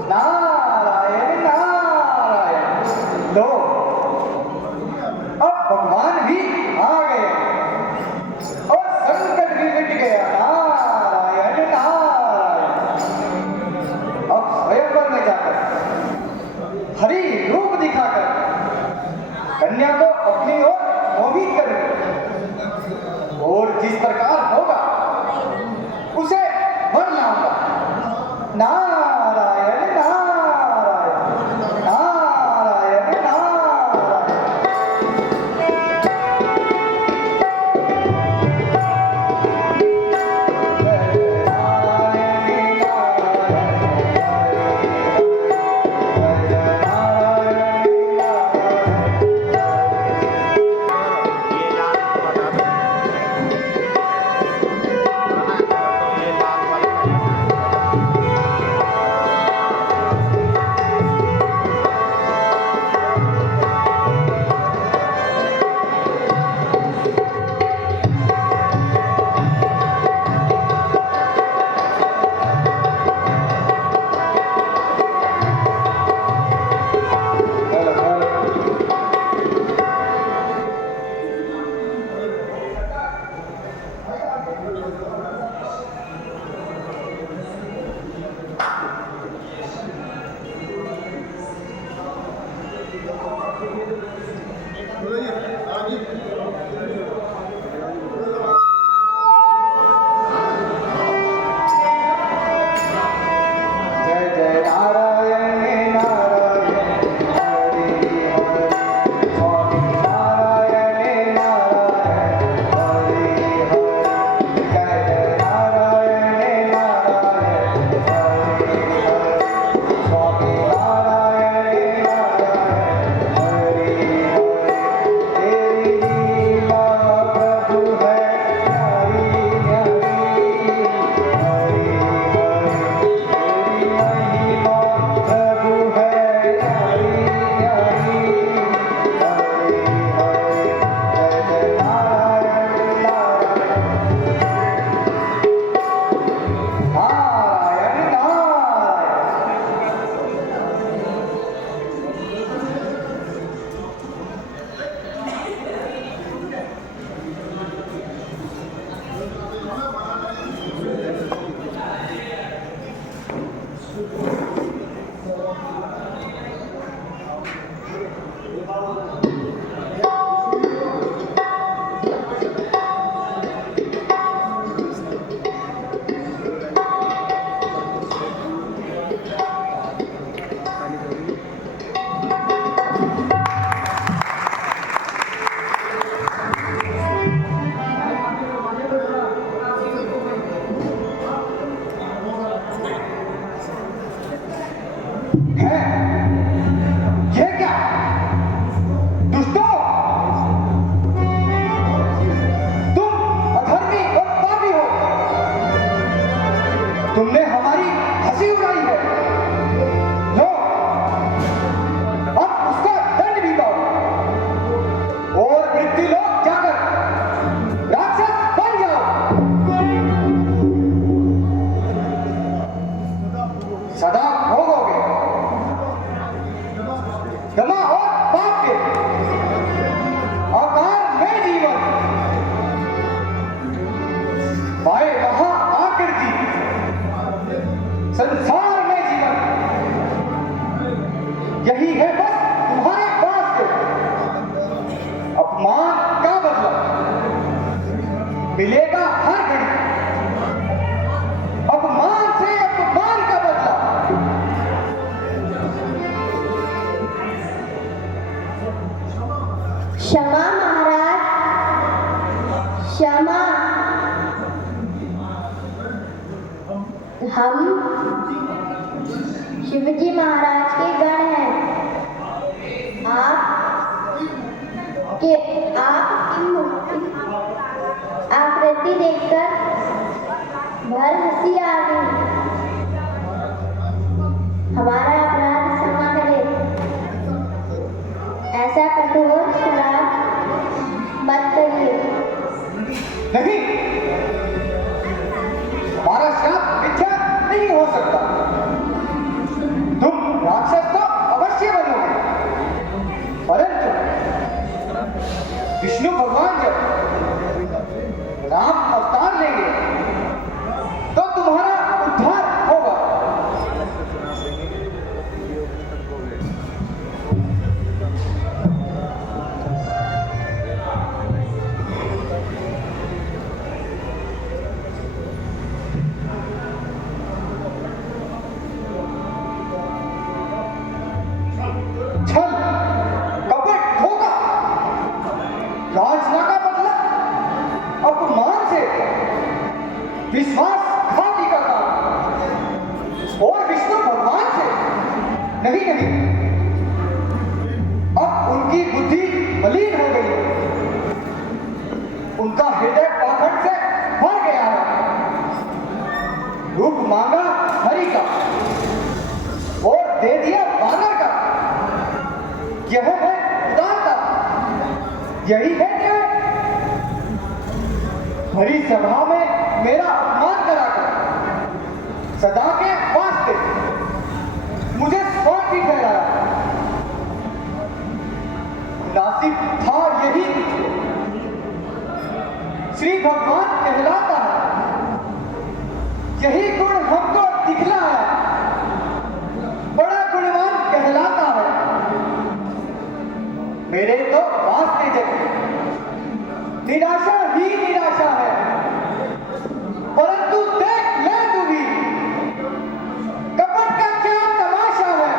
नारायण नारायण। लो, अब भगवान भी आ गए और संकट भी मिट गया। नारायण नारायण। अब स्वयंवर में जाकर हरि रूप दिखाकर कन्या को अपनी ओर मोहित करें और जिस प्रकार होगा उसे वर लाऊंगा। हम शिवजी महाराज के गण हैं। आपकी आकृति देखकर भर हंसी आ गई। हमारा अपराध क्षमा करें। ऐसा कठोर श्राप मत करिए। नहीं, हमारा श्राप मिथ्या नहीं हो सकता। तुम राक्षस तो अवश्य बनोगे, परंतु विष्णु भगवान जब राम अवतार लेंगे तो तुम्हारा उद्धार होगा। छल, कपट, धोखा, लांछना का मतलब अपमान से विश्वासघाती का काम, और विष्णु भगवान से नहीं। अब उनकी बुद्धि मलिन हो गई है, उनका हृदय पाखंड से भर गया है। रूप मांगा हरि का और दे दिया बानर का। यह है उदारता, यही है न्याय। हरि सभा में मेरा अपमान कराकर सदा के वास्ते मुझे स्वार्थी ठहराया। नासिब था यही श्री भगवान कहलाता है। यही गुण हमको दिखला है, बड़ा गुणवान कहलाता है। मेरे तो वास्ते जगह निराशा ही निराशा है, परंतु देख ले तू भी कपट का क्या तमाशा है।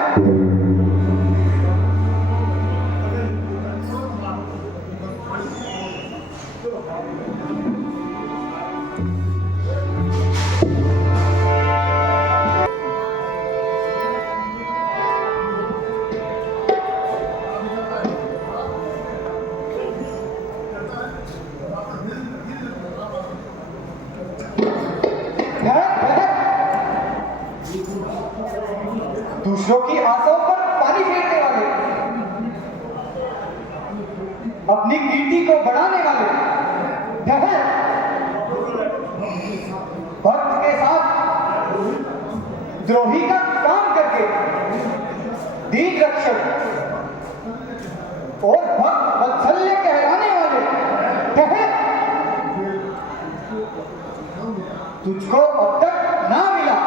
दूसरों की आशाओं पर पानी फेरने वाले, अपनी कीर्ति को बढ़ाने वाले, भक्त के साथ द्रोही का काम करके दीन रक्षक और भक्त वत्सल्य कहलाने वाले, तुझको अब तक ना मिला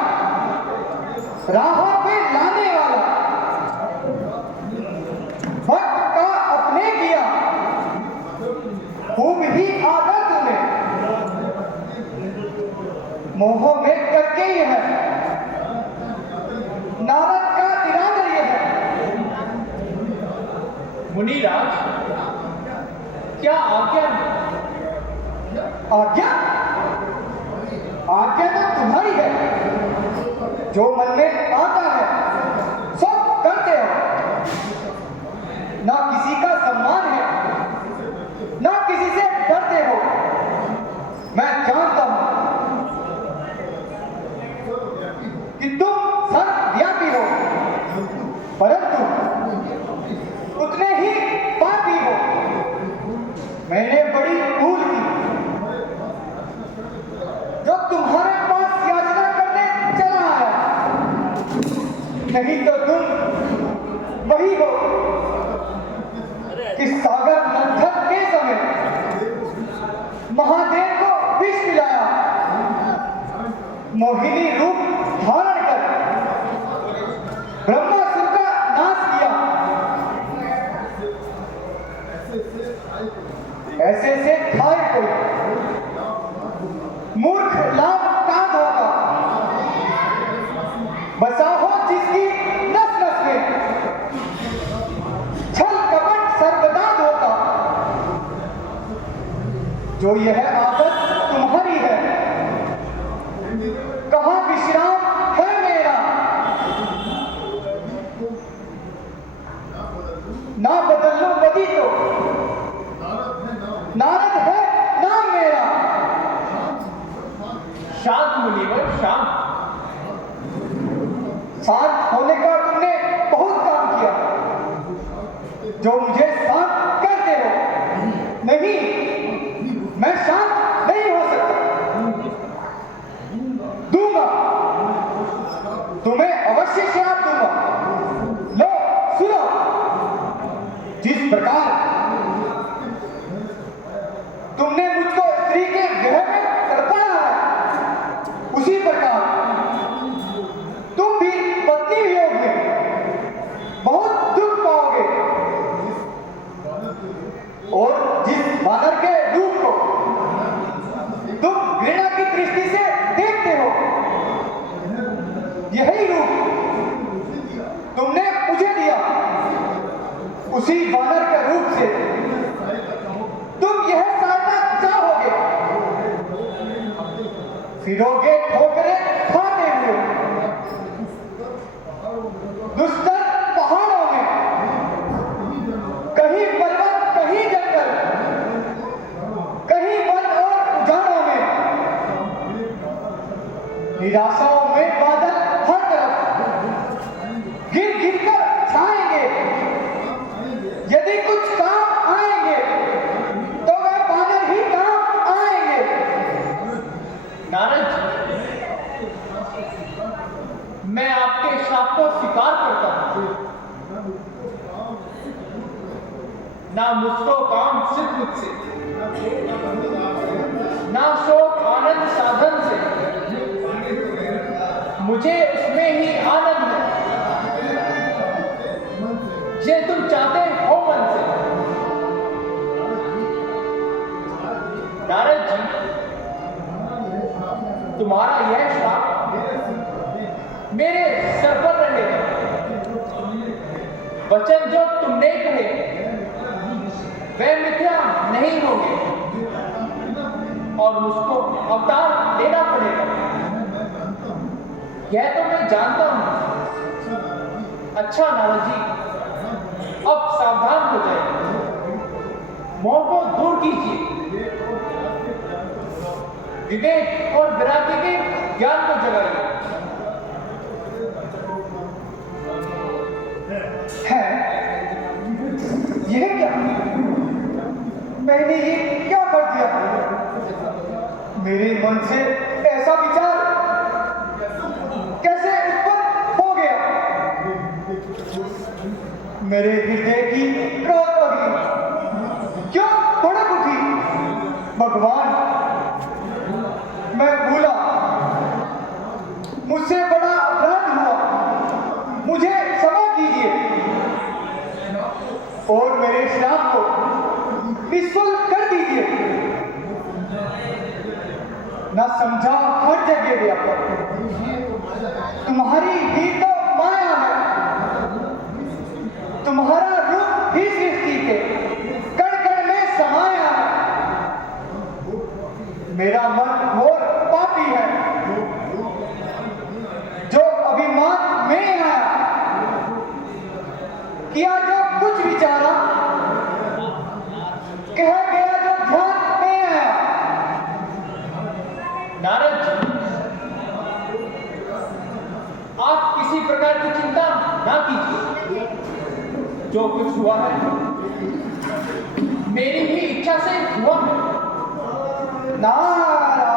राहों पे लाने वाला, भक्त का अपने किया खूब ही आदर तूने, मोह में करके ये है नारद का इरादा ये है। मुनिराज, क्या आज्ञा? आज्ञा? आज्ञा तो तुम्हारी है, जो मन में आता है सब करते हो। ना किसी का सम्मान है, ना किसी से डरते हो। मैं जानता हूं कि तुम सर्वव्यापी हो, परंतु उतने ही पापी हो। मैंने बड़ी भूल की जो तुम्हारे पास याचना करने चला आया, नहीं तो तुम वही हो कि सागर मंथन के समय महादेव को विष पिलाया, मोहिनी रूप धारण कर ब्रह्मासुर का नाश किया। ऐसे से खाए कोई मूर्ख लाभ का धोखा, बसा हो जिसकी नस नस में, छल कपट सर्वदा धोखा। जो यह आदत तुम्हारी है, कहाँ विश्राम शांत मुनिवर शांत। शांत होने का तुमने बहुत काम किया, जो मुझे शांत करते हो। नहीं, मैं शांत नहीं हो सकता। दूंगा, तुम्हें अवश्य श्राप दूंगा। लो सुनो, जिस प्रकार तुमने मुझको स्त्री के ग्रह में तड़पाया है, उसी प्रकार तुम भी पत्नी वियोग में बहुत दुख पाओगे। और जिस वानर के रूप को तुम घृणा की दृष्टि से देखते हो, यही रूप तुमने मुझे दिया। उसी वानर के रूप से तुम यह सहायता चाहोगे, फिरोगे ठोकरें खाते हुए दुस्तर पहाड़ों में, कहीं पर्वत कहीं जंगल, कहीं वन और उजाड़ों में, निराशाओं में बादल हर तरफ गिर गिर कर छाएंगे। यदि कुछ काम आएंगे तो वे बादल ही काम आएंगे। नारद जी, मैं आपके शाप को स्वीकार करता हूं। ना मुझको काम सिद्ध मुझसे, ना शोक आनंद साधन से, मुझे उसमें ही आनंद है जे तुम चाहते हो मन से। नारद जी, तुम्हारा यह श्राप मेरे सर पर रहेगा। वचन जो तुमने कहे वे मिथ्या नहीं होंगे और मुझको अवतार लेना पड़ेगा। यह तो मैं जानता हूं। अच्छा नारद जी, अब सावधान हो जाइए, मोह को दूर कीजिए, विवेक और वैराग्य के ज्ञान को जगाइए। है यह क्या? मैंने ये क्या कर दिया? मेरे मन से ऐसा विचार कैसे उत्पन्न हो गया? मेरे हृदय की क्रोध अग्नि क्यों भड़क उठी? भगवान, मैं भूला, मुझसे बड़ा अपराध हुआ, मुझे क्षमा कीजिए और मेरे श्राप को निष्फल कर दीजिए। ना समझा हर जगह व्यापक, तुम्हारी ही तो माया है, तुम्हारा रूप ही सृष्टि के कण कण में समाया है। मेरा मन घोर पापी है, जो अभिमान में आया, किया जो कुछ विचारा, कह गया जो ध्यान में आया। नारद जी, आप किसी प्रकार की चिंता ना कीजिए। जो कुछ हुआ है मेरी ही इच्छा से हुआ है। नारायण